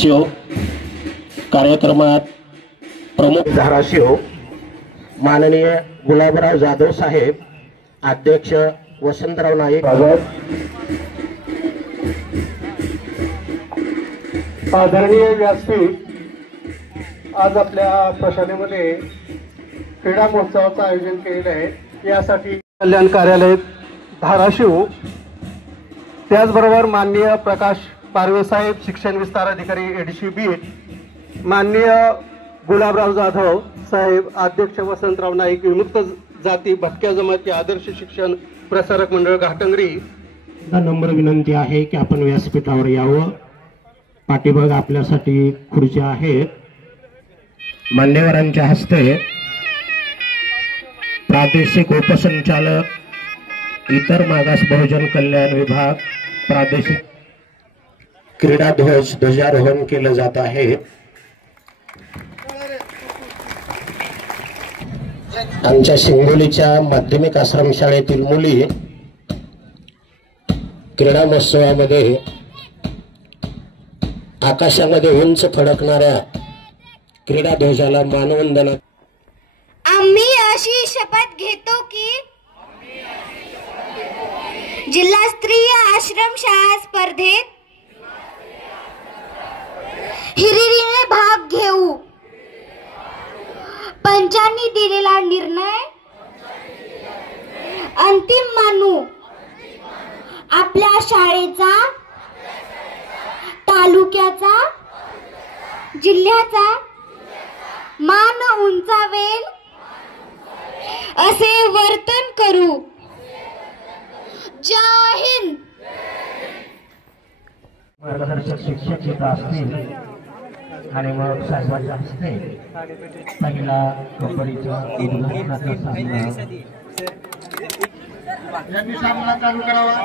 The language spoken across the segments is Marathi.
धाराशिव कार्यक्रमात प्रमुख धाराशिव माननीय गुलाबराव जाधव साहेब, अध्यक्ष वसंतराव नाईक, आदरणीय व्यासपीठ, आज आपल्या प्रशालेमध्ये क्रीडा महोत्सवाचं आयोजन केलेलं आहे। यासाठी कल्याण कार्यालय धाराशिव, त्याचबरोबर माननीय प्रकाश पारवे साहेब, शिक्षण विस्तार अधिकारी एडीसी बीट, माननीय गुलाबराव जाधव साहेब, अध्यक्ष वसंतराव नाईक, विमुक्त जाती भटक्या जमाती आदर्श शिक्षण प्रसारक मंडळ घाटंगरी, नम्र विनंती आहे की आपण व्यासपीठावर यावं। पाठीमागे आपल्यासाठी खुर्च्या आहेत। मान्यवरांच्या हस्ते प्रादेशिक उपसंचालक, इतर मागास बहुजन कल्याण विभाग, प्रादेशिक क्रीडा ध्वजारोहण केलं जात आहे। आमच्या शिंगोलीच्या माध्यमिक आश्रमशाळेतील मुली क्रीडा महोत्सवामध्ये आकाशामध्ये उंच फडकणाऱ्या क्रीडा ध्वजाला मानवंदना। आम्ही अशी शपथ घेतो की जिल्हास्तरीय आश्रमशाळा स्पर्धेत हिरिरीने भाग घेऊ। पंचांनी दिलेला निर्णय अंतिम मानू। आपल्या शाळेचा, तालुक्याचा, जिल्ह्याचा मान उंचावेल असे वर्तन करू। जय हिंद। मार्गदर्शक शिक्षक येत असतील आणि मग साहेबांच्या हस्ते पहिला कबड्डीचा उद्घाटनाचा सामना चालू करावा।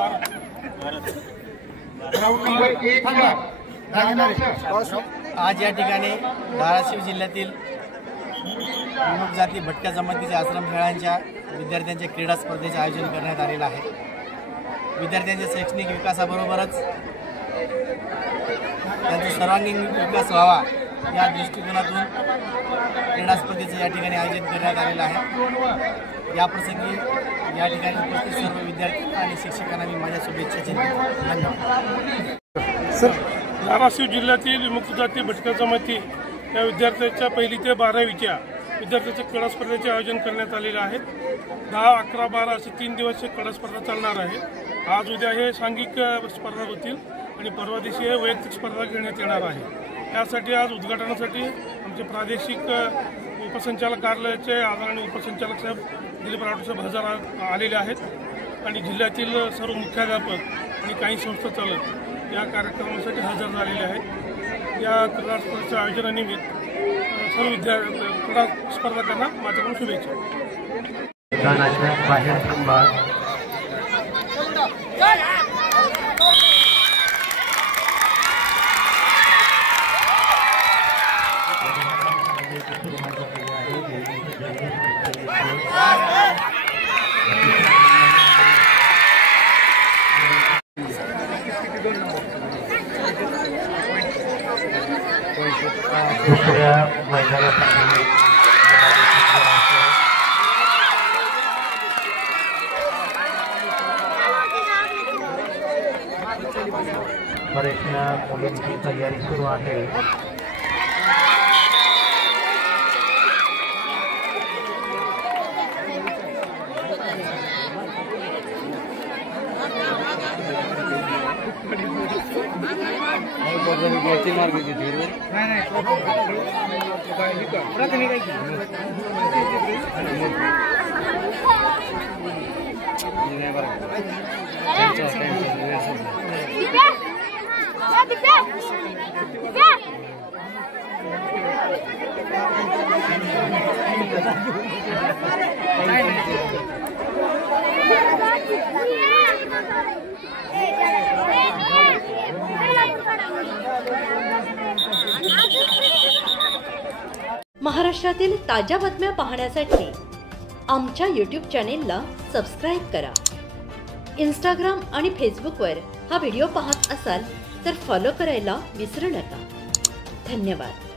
आज या ठिकाणी धाराशिव जिल्ह्यातील विमुक्त जाती भटक्या जमातीच्या आश्रमशाळांच्या विद्यार्थ्यांच्या क्रीडा स्पर्धेचे आयोजन करण्यात आलेलं आहे। विद्यार्थ्यांच्या शैक्षणिक विकासाबरोबरच त्यांचा सर्वांगीण विकास व्हावा या दृष्टिकोनातून क्रीडा स्पर्धेचे या ठिकाणी आयोजन करण्यात आलेलं आहे। या प्रसंगी या ठिकाणी उपस्थित सर्व विद्यार्थी आणि शिक्षकांना मी माझ्या शुभेच्छा देतो। धन्यवाद। धाराशिव जिल्ह्यातील विमुक्त जाती भटक्या जमाती या विद्यार्थ्यांच्या 1ली ते 12वीच्या विद्यार्थ्यांच्या क्रीडा स्पर्धेचे आयोजन करण्यात आलेले आहे। 10, 11, 12 असे 3 दिवस क्रीडा स्पर्धा चालणार आहे। आज उद्या हे सांघिक स्पर्धा होतील आणि परवा दिवशी हे वैयक्तिक स्पर्धा घेण्यात येणार आहे। त्यासाठी आज उद्घाटनासाठी आमचे प्रादेशिक उपसंचालक कार्यालयाचे आदरणीय उपसंचालक साहेब दिलीप राठोड साहेब हजर आलेले आहेत आणि जिल्ह्यातील सर्व मुख्याध्यापक आणि काही संस्था चालक या कार्यक्रमासाठी हजर झालेले आहेत। या क्रीडा स्पर्धेच्या आयोजनानिमित्त सर्व क्रीडा स्पर्धकांना माझ्याकडून शुभेच्छा। बाहेर थांबा। दुसऱ्या मैदानासाठी बऱ्याचशा मुलींची तयारी सुरू आहे। महाराष्ट्रातील ताज्या बातम्या पाहण्यासाठी आमच्या यूट्यूब चॅनेलला सबस्क्राईब करा। इंस्टाग्राम आणि फेसबुकवर हा व्हिडिओ पाहत असाल तर फॉलो करायला विसरू नका। धन्यवाद.